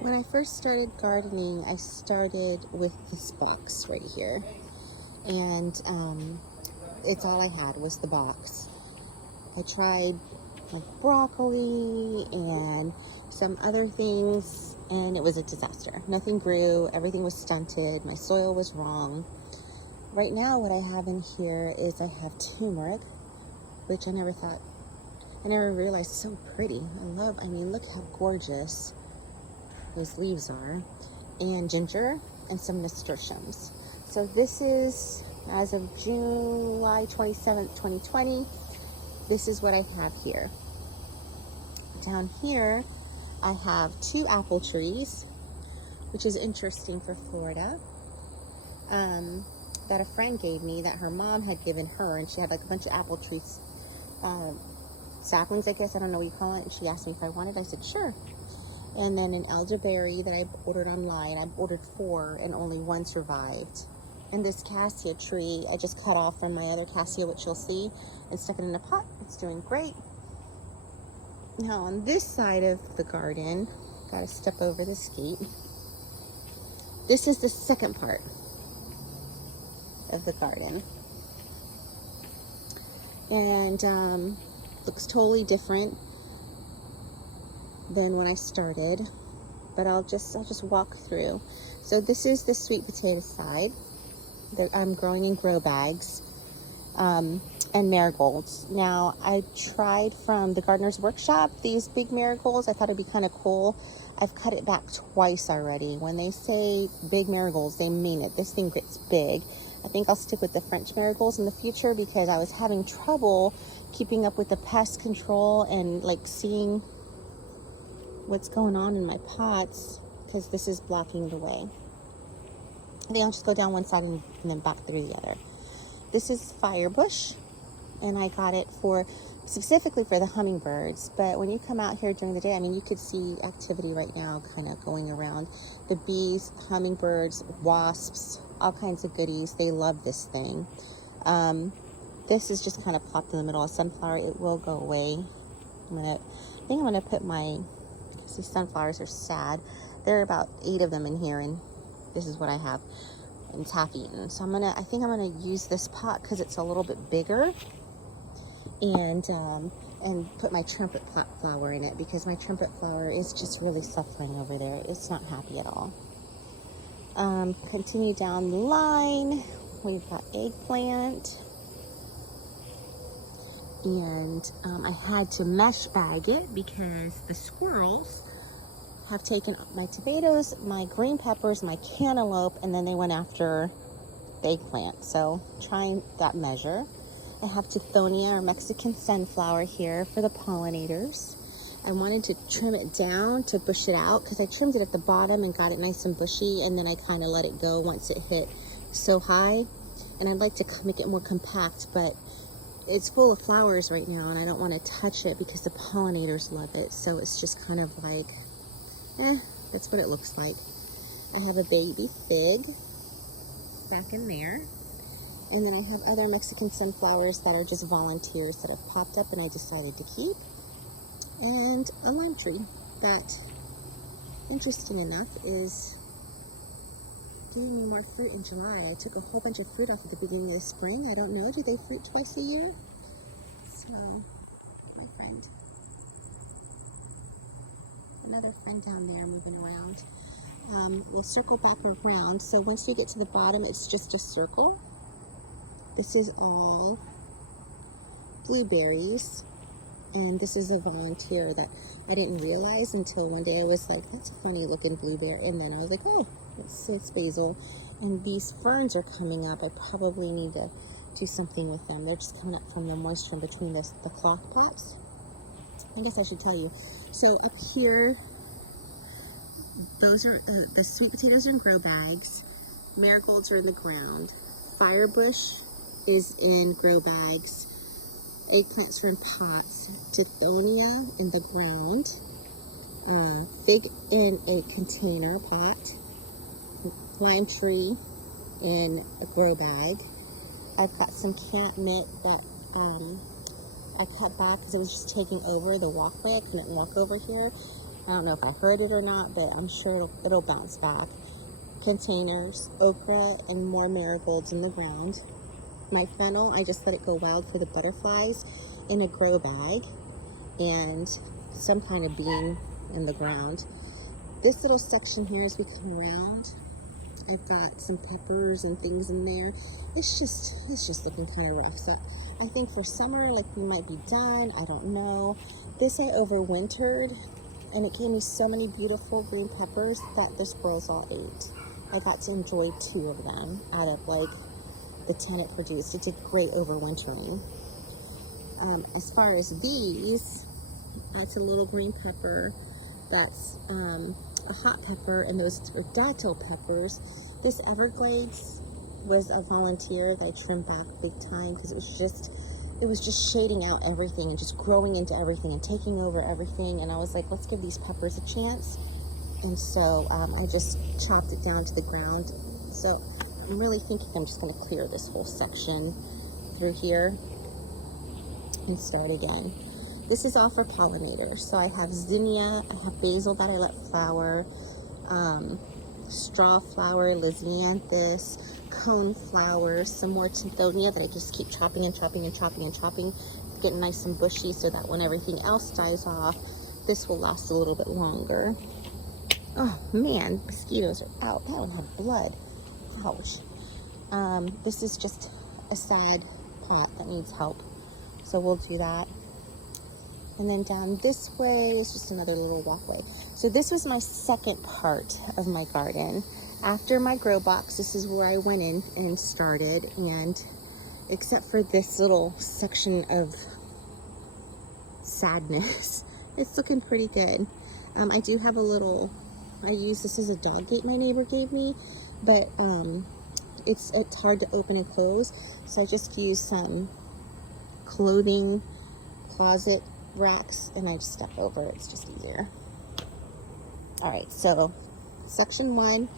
When I first started gardening, I started with this box right here. And it's all I had was the box. I tried like broccoli and some other things, and it was a disaster. Nothing grew, everything was stunted, my soil was wrong. Right now, what I have in here is I have turmeric, which I never realized so pretty. I mean, look how gorgeous those leaves are, and ginger and some nasturtiums. So this is, as of July 27th, 2020, this is what I have here. Down here, I have 2 apple trees, which is interesting for Florida, that a friend gave me that her mom had given her, and she had like a bunch of apple trees, saplings, I guess, I don't know what you call it, and she asked me if I wanted. I said, sure. And then an elderberry that I ordered online. I ordered 4 and only 1 survived. And this cassia tree, I just cut off from my other cassia, which you'll see, and stuck it in a pot. It's doing great. Now on this side of the garden, gotta step over this gate. This is the second part of the garden. And looks totally different than when I started, but I'll just walk through. So this is the sweet potato side that I'm growing in grow bags, and marigolds. Now I tried from the Gardener's Workshop these big marigolds. I thought it'd be kind of cool. I've cut it back twice already. When they say big marigolds, they mean it. This thing gets big. I think I'll stick with the French marigolds in the future because I was having trouble keeping up with the pest control and like seeing what's going on in my pots because this is blocking the way. I think I'll just go down one side and then back through the other. This is firebush, and I got it specifically for the hummingbirds. But when you come out here during the day, I mean, you could see activity right now kind of going around. The bees, hummingbirds, wasps, all kinds of goodies. They love this thing. This is just kind of popped in the middle of sunflower. It will go away. I think I'm gonna put these sunflowers are sad. There are about 8 of them in here, and this is what I have, and it's half eaten. So I think I'm gonna use this pot because it's a little bit bigger, and put my trumpet flower in it because my trumpet flower is just really suffering over there. It's not happy at all. Continue down the line. We've got eggplant. And I had to mesh bag it because the squirrels have taken my tomatoes, my green peppers, my cantaloupe, and then they went after the eggplant. So trying that measure. I have Tithonia, or Mexican sunflower, here for the pollinators. I wanted to trim it down to bush it out because I trimmed it at the bottom and got it nice and bushy, and then I kind of let it go once it hit so high. And I'd like to make it more compact, but it's full of flowers right now, and I don't want to touch it because the pollinators love it. So it's just kind of like, that's what it looks like. I have a baby fig back in there. And then I have other Mexican sunflowers that are just volunteers that have popped up and I decided to keep. And a lime tree that, interesting enough, is giving me more fruit in July. I took a whole bunch of fruit off at the beginning of the spring. I don't know, do they fruit twice a year? So, my friend. Another friend down there moving around. We'll circle back around. So once we get to the bottom, it's just a circle. This is all blueberries. And this is a volunteer that I didn't realize until one day I was like, that's a funny looking blueberry. And then I was like, oh, it's basil. And these ferns are coming up. I probably need to do something with them. They're just coming up from the moisture in between the cloth pots. I guess I should tell you. So up here, those are the sweet potatoes are in grow bags. Marigolds are in the ground. Firebush is in grow bags. Eggplants are in pots. Tithonia in the ground. Fig in a container pot. Lime tree in a grow bag. I've got some catnip that I cut back because it was just taking over the walkway. I couldn't walk over here. don't know if I heard it or not, but I'm sure it'll bounce back. Containers, okra, and more marigolds in the ground. My fennel, I just let it go wild for the butterflies in a grow bag, and some kind of bean in the ground. This little section here, as we come around, I've got some peppers and things in there. It's just looking kind of rough. So I think for summer, like, we might be done. I don't know. This I overwintered, and it gave me so many beautiful green peppers that the squirrels all ate. I got to enjoy 2 of them out of like the 10 it produced. It did great overwintering. As far as these, that's a little green pepper. That's a hot pepper, and those are dactyl peppers. This Everglades was a volunteer that I trimmed back big time because it was just shading out everything and just growing into everything and taking over everything. And I was like, let's give these peppers a chance. And so I just chopped it down to the ground. So I'm really thinking I'm just going to clear this whole section through here and start again. This is all for pollinators. So I have zinnia, I have basil that I let flower, straw flower, lisianthus, cone flowers, some more tinthonia that I just keep chopping and chopping and chopping and chopping, getting nice and bushy so that when everything else dies off, this will last a little bit longer. Oh man, mosquitoes are out. That one had blood. Ouch. This is just a sad pot that needs help, so we'll do that. And then down this way is just another little walkway. So this was my second part of my garden. After my grow box, this is where I went in and started, and except for this little section of sadness, it's looking pretty good. I do have a little, I use this as a dog gate my neighbor gave me, but it's hard to open and close, so I just use some clothing closet racks and I just step over it. It's just easier. All right, so section 1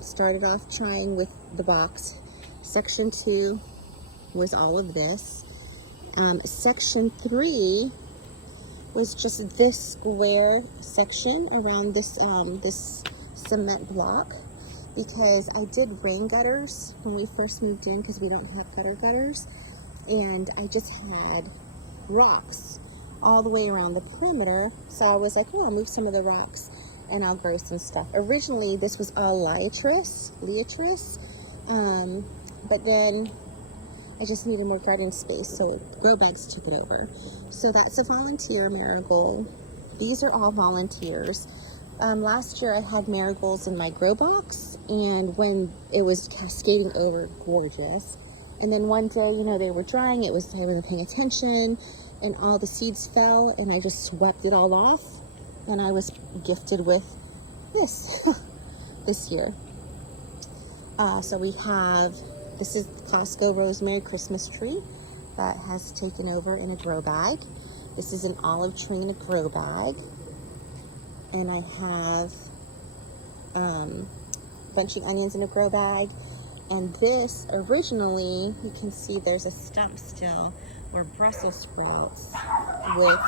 started off trying with the box. Section 2 was all of this. Section 3 was just this square section around this this cement block, because I did rain gutters when we first moved in because we don't have gutters, and I just had rocks all the way around the perimeter. So I was like, oh, I'll move some of the rocks and I'll grow some stuff. Originally this was all liatris, but then I just needed more gardening space, so grow bags took it over. So that's a volunteer marigold. These are all volunteers. Last year I had marigolds in my grow box, and when it was cascading over, gorgeous. And then one day, you know, they were drying, I wasn't paying attention, and all the seeds fell, and I just swept it all off, and I was gifted with this this year. So we have, this is the Costco rosemary Christmas tree that has taken over in a grow bag. This is an olive tree in a grow bag. And I have bunching onions in a grow bag. And this, originally, you can see there's a stump still, were Brussels sprouts with,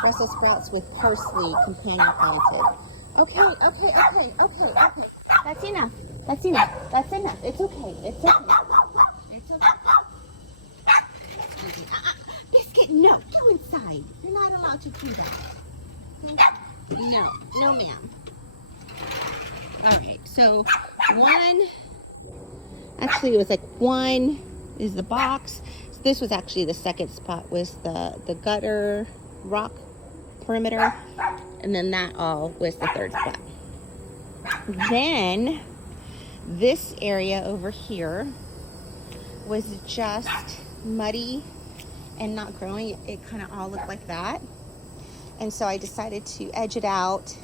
Brussels sprouts with parsley companion planted. Okay. That's enough. It's okay. It's okay. Biscuit, no, go inside. You're not allowed to do that. Okay? No, ma'am. Okay, so actually it was like 1 is the box. So this was actually the second spot, was the gutter rock perimeter, and then that all was the third spot. Then this area over here was just muddy and not growing. It kind of all looked like that, and so I decided to edge it out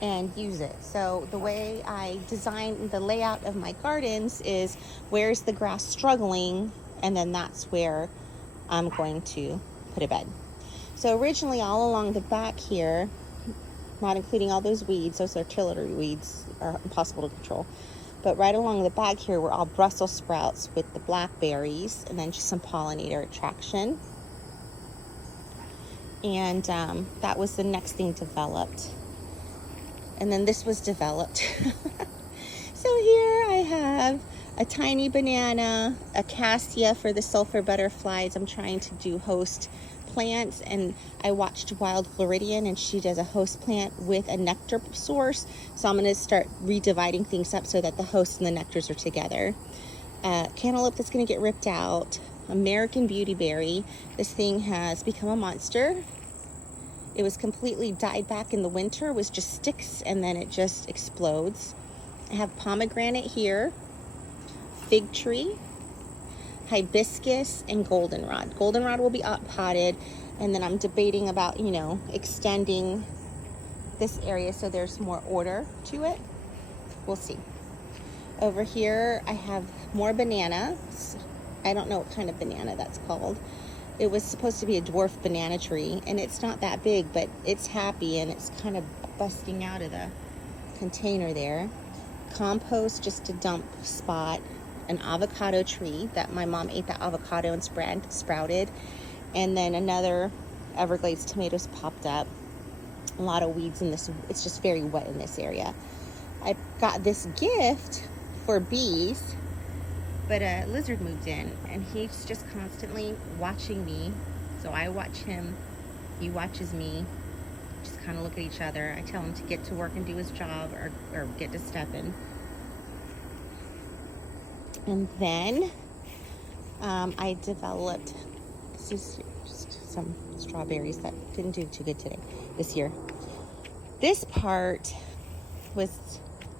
and use it. So the way I design the layout of my gardens is, where's the grass struggling, and then that's where I'm going to put a bed. So originally all along the back here, not including all those weeds, those artillery weeds are impossible to control, but right along the back here were all Brussels sprouts with the blackberries, and then just some pollinator attraction. And that was the next thing developed. And then this was developed. So here I have a tiny banana, a cassia for the sulfur butterflies. I'm trying to do host plants, and I watched Wild Floridian, and she does a host plant with a nectar source. So I'm going to start redividing things up so that the host and the nectars are together. Cantaloupe that's going to get ripped out. American Beautyberry. This thing has become a monster. It was completely died back in the winter, was just sticks, and then it just explodes. I have pomegranate here, fig tree, hibiscus, and goldenrod. Goldenrod will be potted, and then I'm debating about, extending this area so there's more order to it. We'll see. Over here, I have more bananas. I don't know what kind of banana that's called. It was supposed to be a dwarf banana tree, and it's not that big, but it's happy, and it's kind of busting out of the container there. Compost, just a dump spot. An avocado tree that my mom ate the avocado and sprouted. And then another Everglades tomatoes popped up. A lot of weeds in this. It's just very wet in this area. I got this gift for bees, but a lizard moved in, and he's just constantly watching me. So I watch him, he watches me. Just kind of look at each other. I tell him to get to work and do his job, or get to stepping. And then I developed, this is just some strawberries that didn't do too good this year. This part was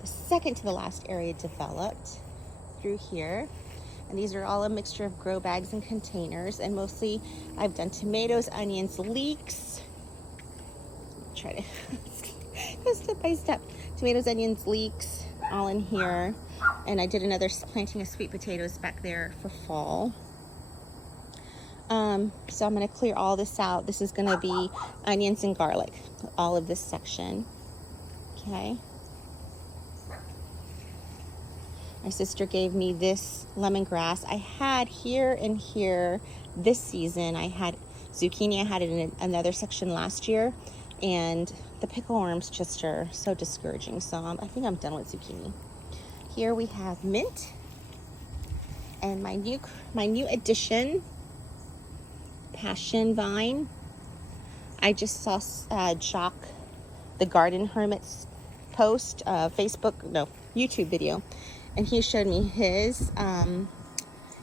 the second to the last area developed through here. And these are all a mixture of grow bags and containers. And mostly I've done tomatoes, onions, leeks. Try to go step by step. Tomatoes, onions, leeks, all in here. And I did another planting of sweet potatoes back there for fall. So I'm going to clear all this out. This is going to be onions and garlic, all of this section. Okay. My sister gave me this lemongrass. I had here and here this season. I had zucchini. I had it in another section last year. And the pickle worms just are so discouraging. So I think I'm done with zucchini. Here we have mint. And my new addition, passion vine. I just saw Jock, the garden hermit's post, YouTube video. And he showed me his,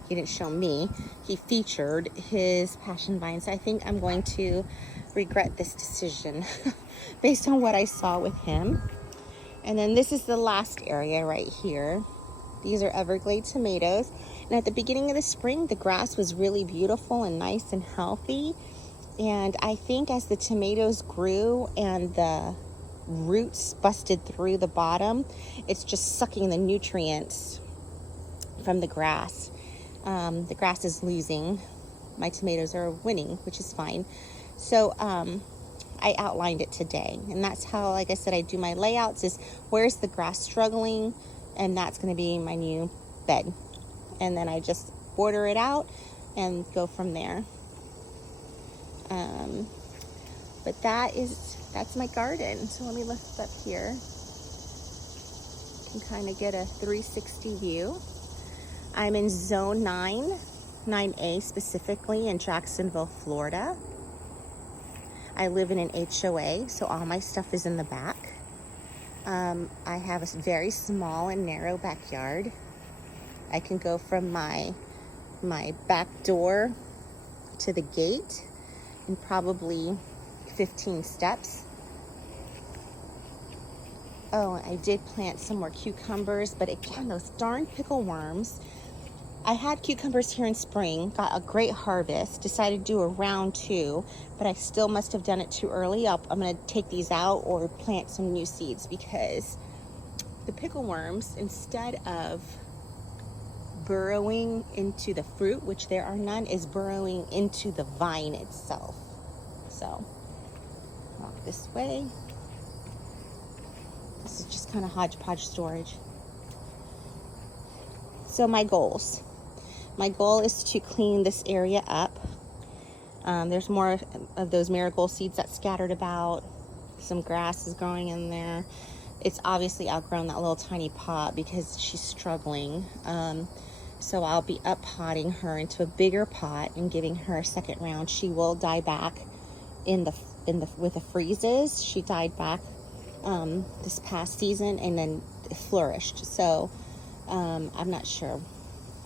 he didn't show me, he featured his passion vine. So I think I'm going to regret this decision based on what I saw with him. And then this is the last area right here. These are Everglades tomatoes. And at the beginning of the spring, the grass was really beautiful and nice and healthy. And I think as the tomatoes grew and the roots busted through the bottom, it's just sucking the nutrients from the grass. The grass is losing. My tomatoes are winning, which is fine. So I outlined it today, and that's how, like I said, I do my layouts, is where's the grass struggling, and that's going to be my new bed. And then I just border it out and go from there. But that's my garden. So let me lift up here. You can kind of get a 360 view. I'm in zone 9A specifically, in Jacksonville, Florida. I live in an HOA, so all my stuff is in the back. I have a very small and narrow backyard. I can go from my back door to the gate in probably 15 steps. Oh, I did plant some more cucumbers, but again, those darn pickle worms. I had cucumbers here in spring, got a great harvest, decided to do a round 2, but I still must have done it too early. I'm going to take these out or plant some new seeds, because the pickle worms, instead of burrowing into the fruit, which there are none, is burrowing into the vine itself. So, walk this way. This is just kind of hodgepodge storage. So my goals. My goal is to clean this area up. There's more of those marigold seeds that scattered about. Some grass is growing in there. It's obviously outgrown that little tiny pot because she's struggling. So I'll be up potting her into a bigger pot and giving her a second round. She will die back with the freezes. She died back this past season and then flourished. So I'm not sure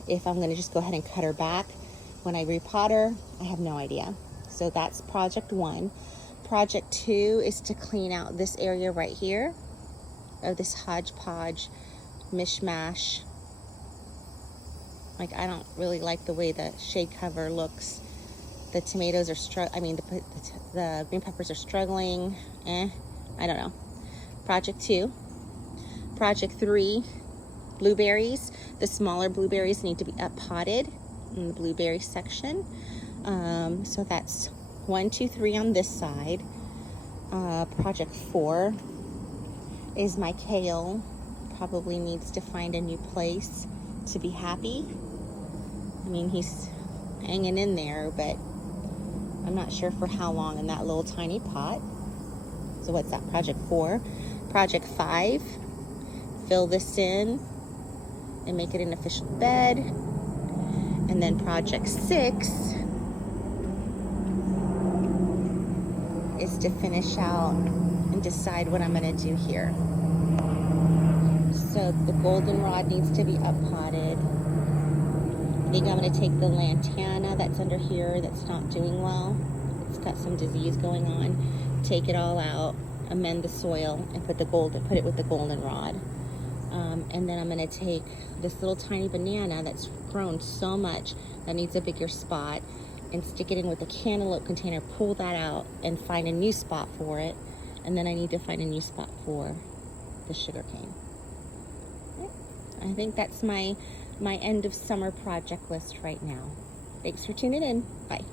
if I'm going to just go ahead and cut her back when I repot her. I have no idea. So that's project 1. Project 2 is to clean out this area right here of this hodgepodge mishmash. Like, I don't really like the way the shade cover looks. The tomatoes are the green peppers are struggling. I don't know. Project 2. Project 3, blueberries. The smaller blueberries need to be up potted in the blueberry section. So that's 1, 2, 3 on this side. Project 4 is my kale. Probably needs to find a new place to be happy. I mean, he's hanging in there, but I'm not sure for how long in that little tiny pot. So what's that? Project 4. Project 5, fill this in and make it an official bed. And then project 6 is to finish out and decide what I'm going to do here. So the goldenrod needs to be up potted. I think I'm going to take the lantana that's under here that's not doing well. It's got some disease going on. Take it all out, amend the soil, and put it with the goldenrod. And then I'm going to take this little tiny banana that's grown so much that needs a bigger spot and stick it in with a cantaloupe container, pull that out, and find a new spot for it. And then I need to find a new spot for the sugarcane. I think that's my end of summer project list right now. Thanks for tuning in. Bye.